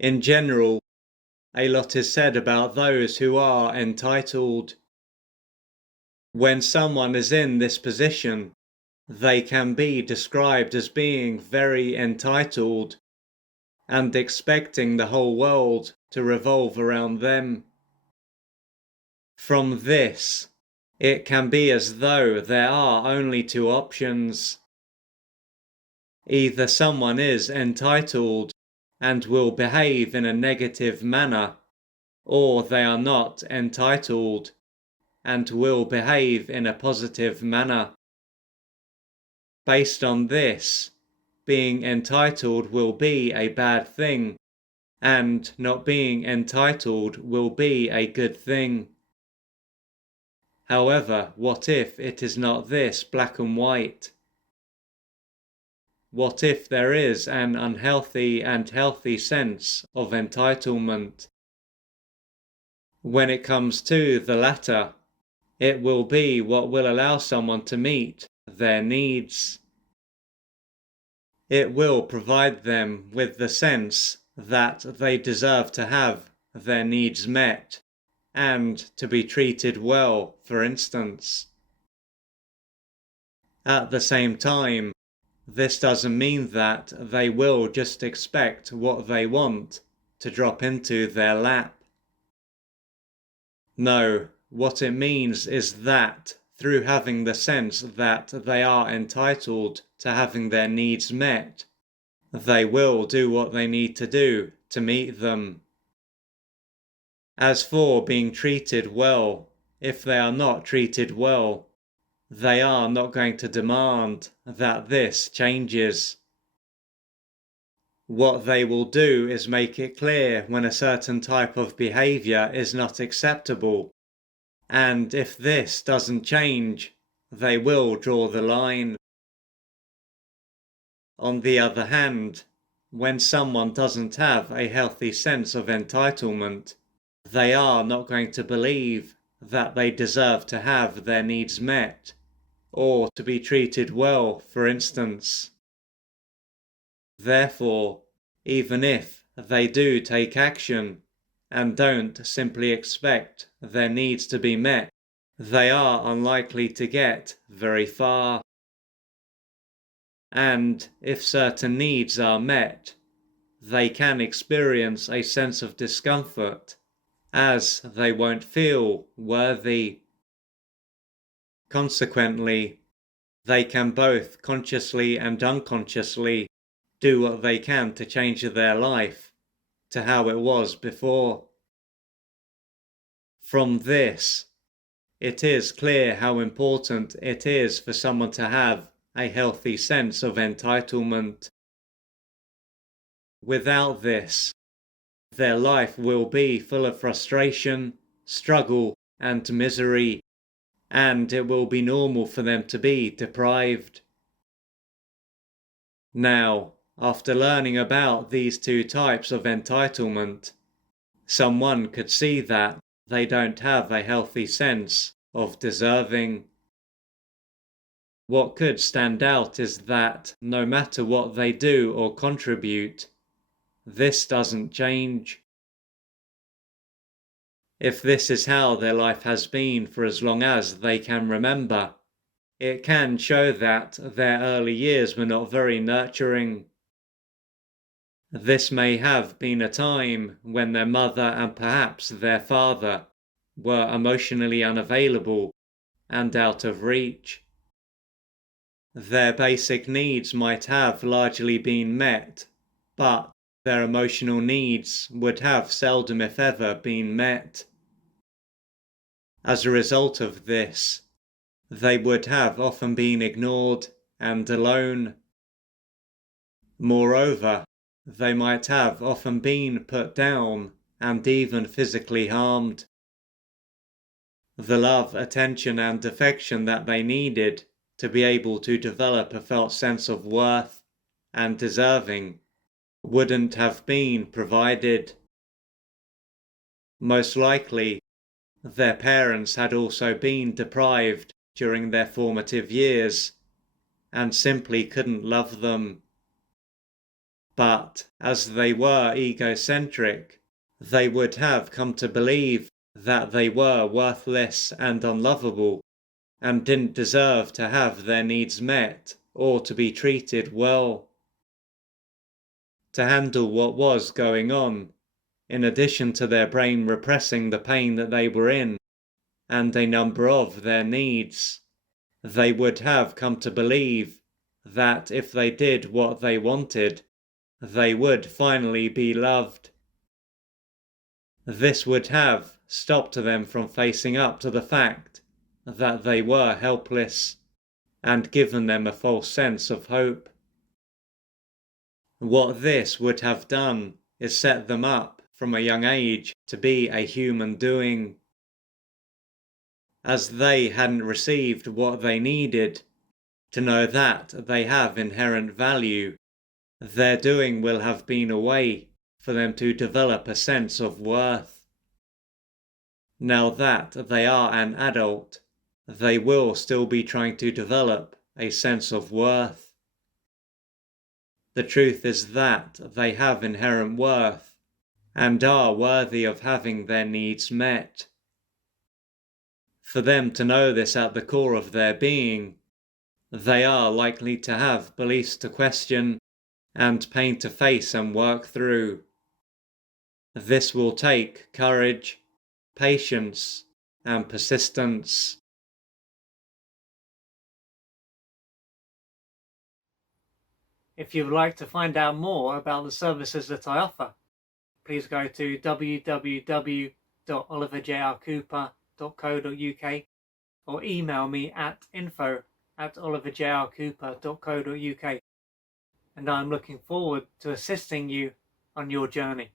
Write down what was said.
In general, a lot is said about those who are entitled. When someone is in this position, they can be described as being very entitled and expecting the whole world to revolve around them. From this, it can be as though there are only two options. Either someone is entitled and will behave in a negative manner, or they are not entitled and will behave in a positive manner. Based on this, being entitled will be a bad thing, and not being entitled will be a good thing. However, what if it is not this black and white? What if there is an unhealthy and healthy sense of entitlement? When it comes to the latter, it will be what will allow someone to meet their needs. It will provide them with the sense that they deserve to have their needs met and to be treated well, for instance. At the same time, this doesn't mean that they will just expect what they want to drop into their lap. No, what it means is that through having the sense that they are entitled to having their needs met, they will do what they need to do to meet them. As for being treated well, if they are not treated well, they are not going to demand that this changes. What they will do is make it clear when a certain type of behavior is not acceptable, and if this doesn't change, they will draw the line. On the other hand, when someone doesn't have a healthy sense of entitlement, they are not going to believe that they deserve to have their needs met, or to be treated well, for instance. Therefore, even if they do take action and don't simply expect their needs to be met, they are unlikely to get very far. And if certain needs are met, they can experience a sense of discomfort, as they won't feel worthy. Consequently, they can both consciously and unconsciously do what they can to change their life to how it was before. From this, it is clear how important it is for someone to have a healthy sense of entitlement. Without this, their life will be full of frustration, struggle, and misery, and it will be normal for them to be deprived. Now, after learning about these two types of entitlement, someone could see that they don't have a healthy sense of deserving. What could stand out is that no matter what they do or contribute, this doesn't change. If this is how their life has been for as long as they can remember, it can show that their early years were not very nurturing. This may have been a time when their mother and perhaps their father were emotionally unavailable and out of reach. Their basic needs might have largely been met, but their emotional needs would have seldom if ever been met. As a result of this, they would have often been ignored and alone. Moreover, they might have often been put down and even physically harmed. The love, attention, and affection that they needed to be able to develop a felt sense of worth and deserving wouldn't have been provided. Most likely, their parents had also been deprived during their formative years and simply couldn't love them. But as they were egocentric, they would have come to believe that they were worthless and unlovable, and didn't deserve to have their needs met or to be treated well. To handle what was going on, in addition to their brain repressing the pain that they were in, and a number of their needs, they would have come to believe that if they did what they wanted, they would finally be loved. This would have stopped them from facing up to the fact that they were helpless, and given them a false sense of hope. What this would have done is set them up from a young age to be a human doing. As they hadn't received what they needed, to know that they have inherent value, their doing will have been a way for them to develop a sense of worth. Now that they are an adult, they will still be trying to develop a sense of worth. The truth is that they have inherent worth and are worthy of having their needs met. For them to know this at the core of their being, they are likely to have beliefs to question and pain to face and work through. This will take courage, patience, and persistence. If you would like to find out more about the services that I offer, please go to www.oliverjrcooper.co.uk or email me at info@oliverjrcooper.co.uk, and I'm looking forward to assisting you on your journey.